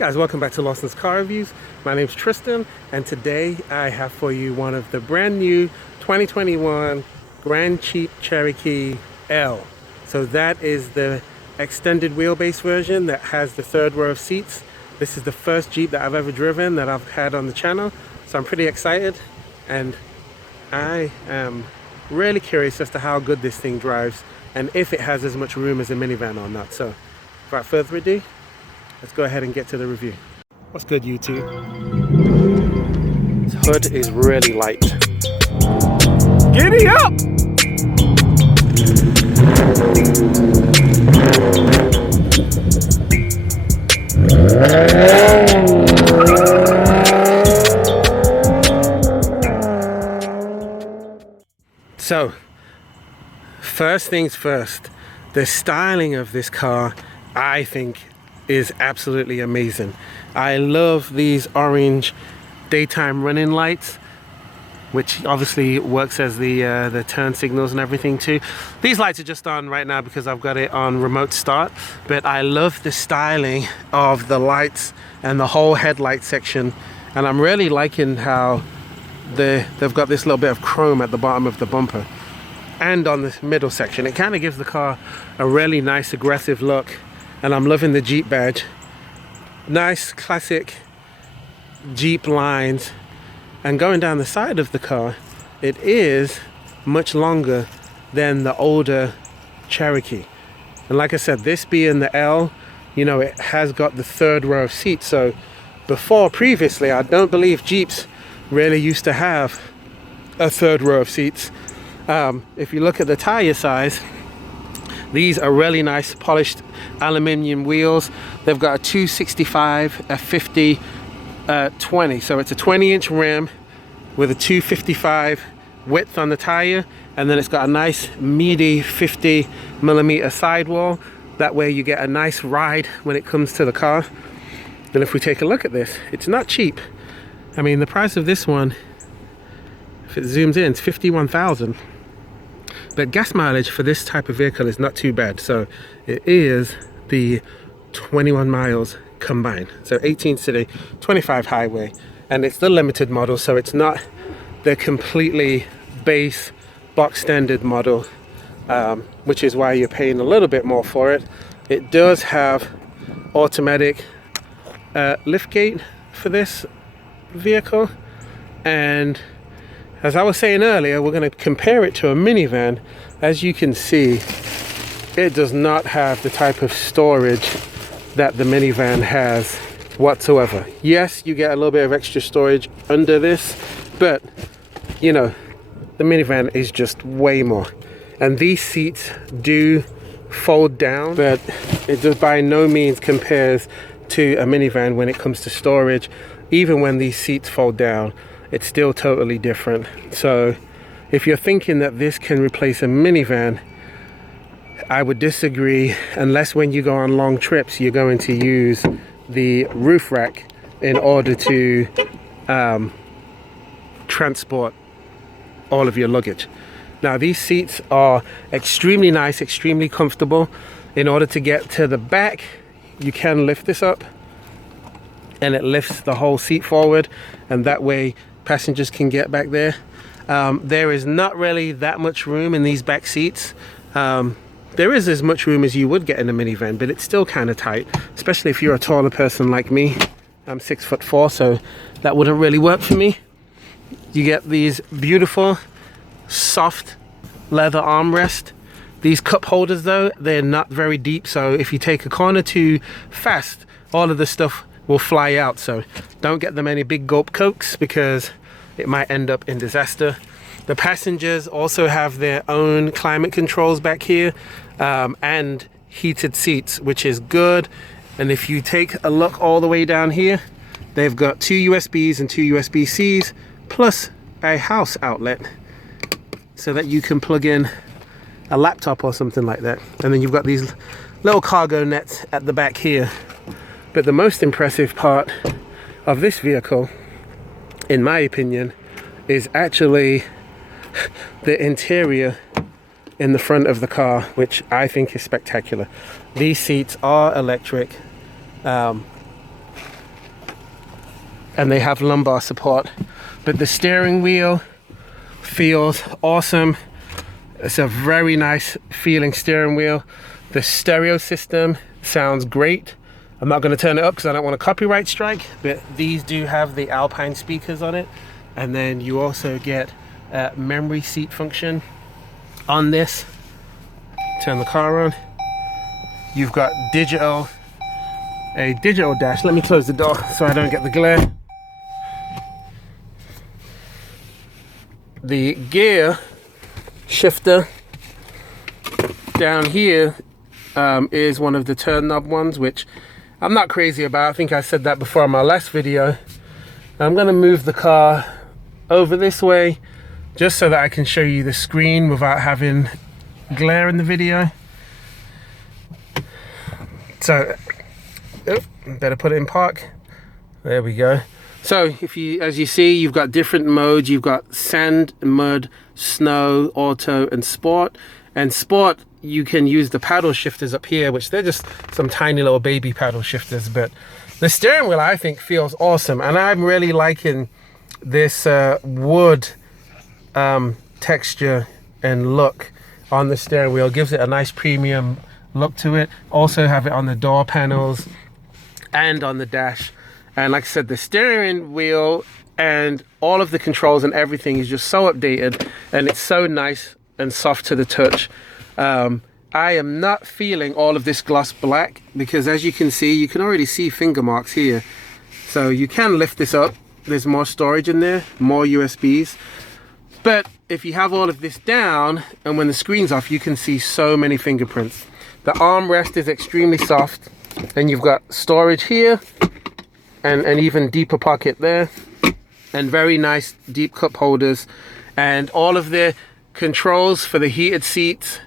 Guys, welcome back to Lawson's Car Reviews. My name's Tristan, and today I have for you one of the brand new 2021 Grand Jeep Cherokee L. So that is the extended wheelbase version that has the third row of seats. This is the first Jeep that I've ever driven that I've had on the channel, so I'm pretty excited, and I am really curious as to how good this thing drives and if it has as much room as a minivan or not. So without further ado, let's go ahead and get to the review. What's good, YouTube? This hood is really light. Giddy up! So, first things first, the styling of this car, I think, is absolutely amazing. I love these orange daytime running lights, which obviously works as the turn signals and everything too. These lights are just on right now because I've got it on remote start, but I love the styling of the lights and the whole headlight section, and I'm really liking how they've got this little bit of chrome at the bottom of the bumper and on the middle section. It kind of gives the car a really nice aggressive look, and I'm loving the Jeep badge. Nice classic Jeep lines, and going down the side of the car, it is much longer than the older Cherokee. And like I said, this being the L, you know, it has got the third row of seats. So previously, I don't believe Jeeps really used to have a third row of seats. If you look at the tire size, these are really nice polished aluminium wheels. They've got a 265, a 50, 20. So it's a 20-inch rim with a 255 width on the tire, and then it's got a nice meaty 50mm sidewall. That way you get a nice ride when it comes to the car. And if we take a look at this, it's not cheap. I mean, the price of this one, if it zooms in, it's $51,000. But gas mileage for this type of vehicle is not too bad. So it is the 21 miles combined. So 18 city, 25 highway. And it's the limited model, so it's not the completely base box standard model, which is why you're paying a little bit more for it. It does have automatic liftgate for this vehicle, and as I was saying earlier, we're going to compare it to a minivan. As you can see, it does not have the type of storage that the minivan has whatsoever. Yes, you get a little bit of extra storage under this, but you know, the minivan is just way more. And these seats do fold down, but it just by no means compares to a minivan when it comes to storage. Even when these seats fold down, it's still totally different. So if you're thinking that this can replace a minivan, I would disagree, unless when you go on long trips you're going to use the roof rack in order to transport all of your luggage. Now, these seats are extremely nice, extremely comfortable. In order to get to the back, you can lift this up, and it lifts the whole seat forward, and that way passengers can get back there. There is not really that much room in these back seats. There is as much room as you would get in a minivan, but it's still kind of tight, especially if you're a taller person like me. I'm 6'4", so that wouldn't really work for me. You get these beautiful soft leather armrest. These cup holders though, they're not very deep, so if you take a corner too fast, all of the stuff will fly out. So don't get them any big gulp cokes because it might end up in disaster. The passengers also have their own climate controls back here, and heated seats, which is good. And if you take a look all the way down here, they've got 2 USBs and 2 USB-Cs plus a house outlet so that you can plug in a laptop or something like that. And then you've got these little cargo nets at the back here. But the most impressive part of this vehicle, in my opinion, is actually the interior in the front of the car, which I think is spectacular. These seats are electric. and they have lumbar support. But the steering wheel feels awesome. It's a very nice feeling steering wheel. The stereo system sounds great. I'm not going to turn it up because I don't want a copyright strike, but these do have the Alpine speakers on it. And then you also get a memory seat function on this. Turn the car on. You've got a digital dash. Let me close the door so I don't get the glare. The gear shifter down here is one of the turn knob ones, which I'm not crazy about. I think I said that before in my last video. I'm going to move the car over this way just so that I can show you the screen without having glare in the video. So better put it in park. There we go. So if you, as you see, you've got different modes. You've got sand, mud, snow, auto, and sport. And sport, you can use the paddle shifters up here, which they're just some tiny little baby paddle shifters. But the steering wheel, I think, feels awesome, and I'm really liking this wood texture and look on the steering wheel. It gives it a nice premium look to it. Also have it on the door panels and on the dash. And like I said, the steering wheel and all of the controls and everything is just so updated, and it's so nice and soft to the touch. I am not feeling all of this gloss black because, as you can see, you can already see finger marks here. So you can lift this up. There's more storage in there, more USBs. But if you have all of this down and when the screen's off, you can see so many fingerprints. The armrest is extremely soft, and you've got storage here and an even deeper pocket there, and very nice deep cup holders, and all of the controls for the heated seats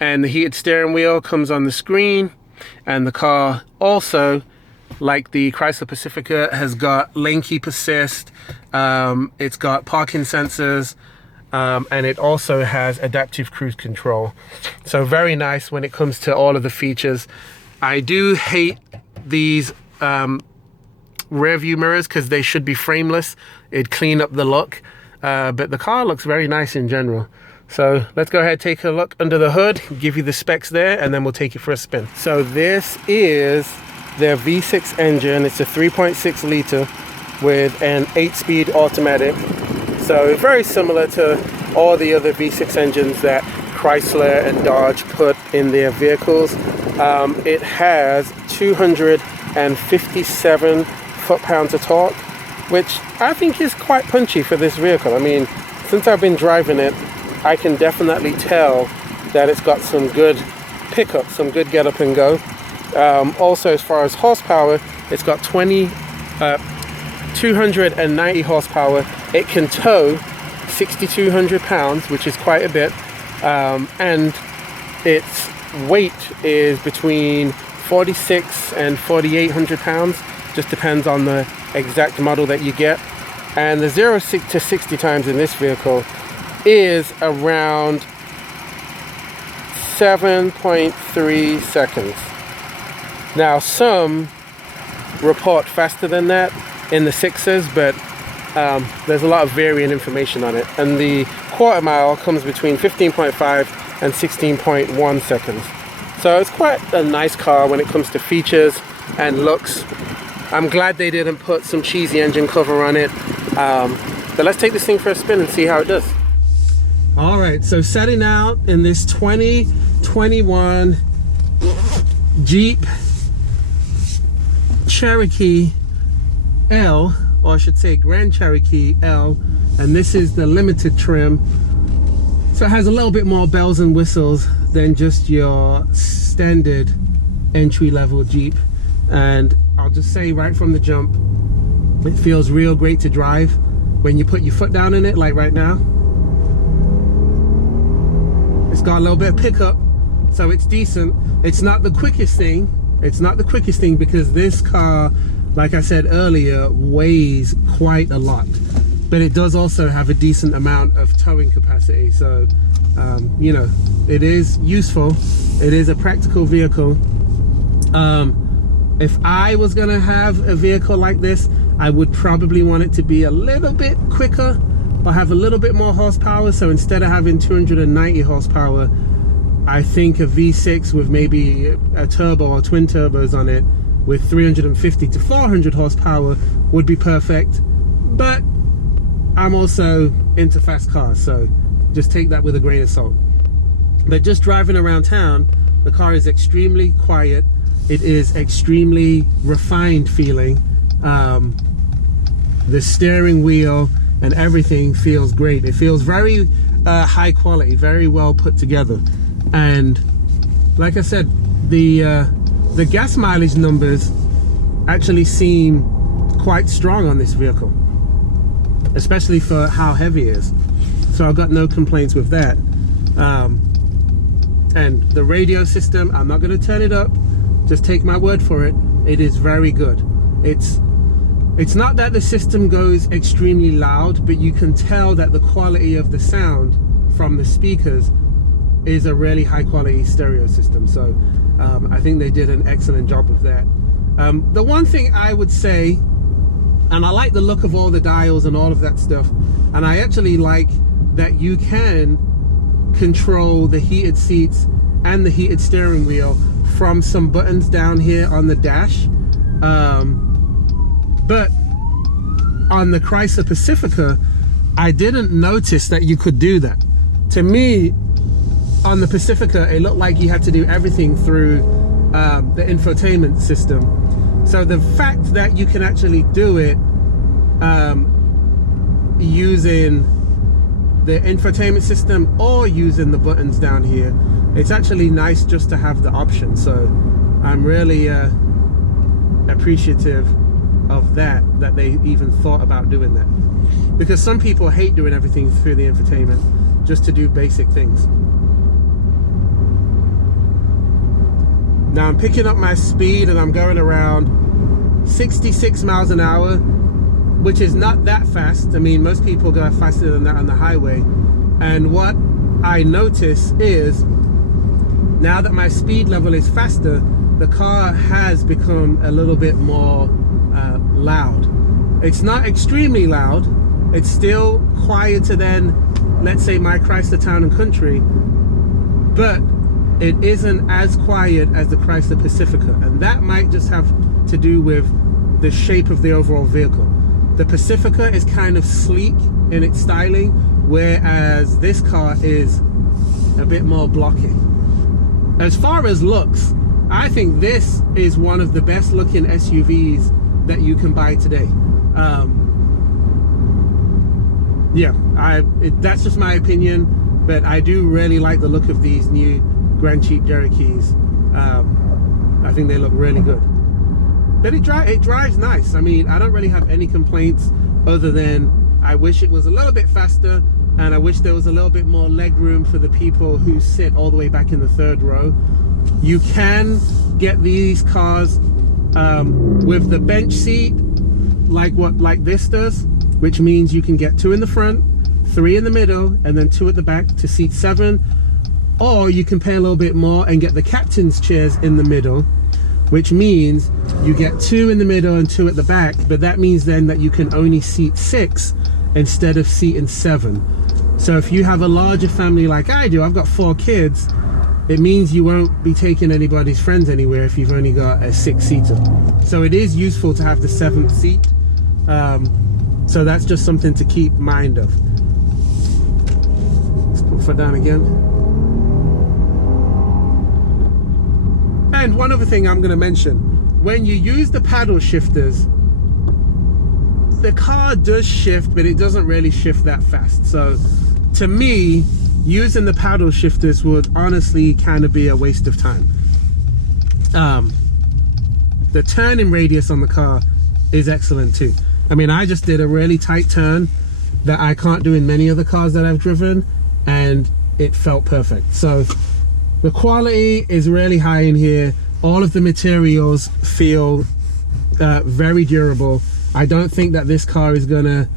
and the heated steering wheel comes on the screen. And the car also, like the Chrysler Pacifica, has got lane keep assist, it's got parking sensors, and it also has adaptive cruise control. So very nice when it comes to all of the features. I do hate these rear view mirrors because they should be frameless. It'd clean up the look, but the car looks very nice in general. So let's go ahead, take a look under the hood, give you the specs there, and then we'll take you for a spin. So this is their V6 engine. It's a 3.6 liter with an 8-speed automatic. So very similar to all the other V6 engines that Chrysler and Dodge put in their vehicles. It has 257 foot-pounds of torque, which I think is quite punchy for this vehicle. I mean, since I've been driving it, I can definitely tell that it's got some good pickup, some good get up and go. Also, as far as horsepower, it's got 290 horsepower. It can tow 6,200 pounds, which is quite a bit, and its weight is between 46 and 4,800 pounds. Just depends on the exact model that you get. And the 0 to 60 times in this vehicle is around 7.3 seconds. Now, some report faster than that in the 6s, but there's a lot of varying information on it. And the quarter mile comes between 15.5 and 16.1 seconds. So it's quite a nice car when it comes to features and looks. I'm glad they didn't put some cheesy engine cover on it. But let's take this thing for a spin and see how it does. All right, so setting out in this 2021 Jeep Cherokee L, or I should say Grand Cherokee L, and this is the limited trim. So it has a little bit more bells and whistles than just your standard entry-level Jeep. And I'll just say right from the jump, it feels real great to drive when you put your foot down in it, like right now. It's got a little bit of pickup, so it's decent. It's not the quickest thing. It's not the quickest thing because this car, like I said earlier, weighs quite a lot. But it does also have a decent amount of towing capacity. So, you know, it is useful. It is a practical vehicle. If I was gonna have a vehicle like this, I would probably want it to be a little bit quicker or have a little bit more horsepower. So instead of having 290 horsepower, I think a V6 with maybe a turbo or twin turbos on it with 350 to 400 horsepower would be perfect. But I'm also into fast cars, so just take that with a grain of salt. But just driving around town, the car is extremely quiet. It is extremely refined feeling. The steering wheel and everything feels great. It feels very high quality, very well put together. And like I said, the gas mileage numbers actually seem quite strong on this vehicle, especially for how heavy it is. So I've got no complaints with that. And the radio system, I'm not going to turn it up. Just take my word for it. It is very good. It's not that the system goes extremely loud, but you can tell that the quality of the sound from the speakers is a really high quality stereo system. So I think they did an excellent job with that. The one thing I would say, and I like the look of all the dials and all of that stuff, and I actually like that you can control the heated seats and the heated steering wheel from some buttons down here on the dash. But on the Chrysler Pacifica, I didn't notice that you could do that. To me, on the Pacifica, it looked like you had to do everything through the infotainment system. So the fact that you can actually do it using the infotainment system or using the buttons down here, it's actually nice just to have the option. So I'm really appreciative of that they even thought about doing that, because some people hate doing everything through the infotainment just to do basic things. Now I'm picking up my speed and I'm going around 66 miles an hour, which is not that fast. I mean, most people go faster than that on the highway. And what I notice is, now that my speed level is faster, the car has become a little bit more loud. It's not extremely loud. It's still quieter than, let's say, my Chrysler Town & Country, but it isn't as quiet as the Chrysler Pacifica. And that might just have to do with the shape of the overall vehicle. The Pacifica is kind of sleek in its styling, whereas this car is a bit more blocky. As far as looks, I think this is one of the best looking SUVs that you can buy today. That's just my opinion, but I do really like the look of these new Grand Jeep Cherokees. I think they look really good. But it drives nice. I mean, I don't really have any complaints other than I wish it was a little bit faster, and I wish there was a little bit more leg room for the people who sit all the way back in the third row. You can get these cars with the bench seat like this does, which means you can get 2 in the front, 3 in the middle, and then 2 at the back to seat 7. Or you can pay a little bit more and get the captain's chairs in the middle, which means you get 2 in the middle and 2 at the back, but that means then that you can only seat 6 instead of seating 7. So if you have a larger family like I do, I've got 4 kids, it means you won't be taking anybody's friends anywhere if you've only got a 6-seater. So it is useful to have the 7th seat. So that's just something to keep mind of. Let's put foot down again. And one other thing I'm going to mention, when you use the paddle shifters, the car does shift, but it doesn't really shift that fast. So to me, using the paddle shifters would honestly kind of be a waste of time. The turning radius on the car is excellent too. I mean, I just did a really tight turn that I can't do in many other cars that I've driven, and it felt perfect. So the quality is really high in here. All of the materials feel very durable. I don't think that this car is gonna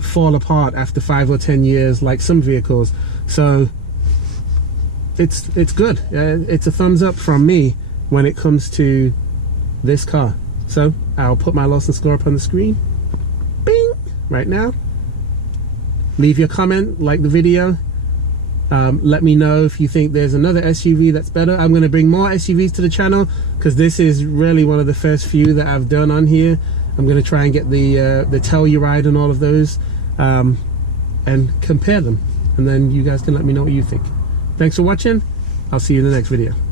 fall apart after 5 or 10 years like some vehicles. So it's good. It's a thumbs up from me when it comes to this car. So I'll put my Lawson score up on the screen, bing, right now. Leave your comment, like the video. Let me know if you think there's another SUV that's better. I'm going to bring more SUVs to the channel because this is really one of the first few that I've done on here. I'm going to try and get the Telluride and all of those and compare them, and then you guys can let me know what you think. Thanks for watching. I'll see you in the next video.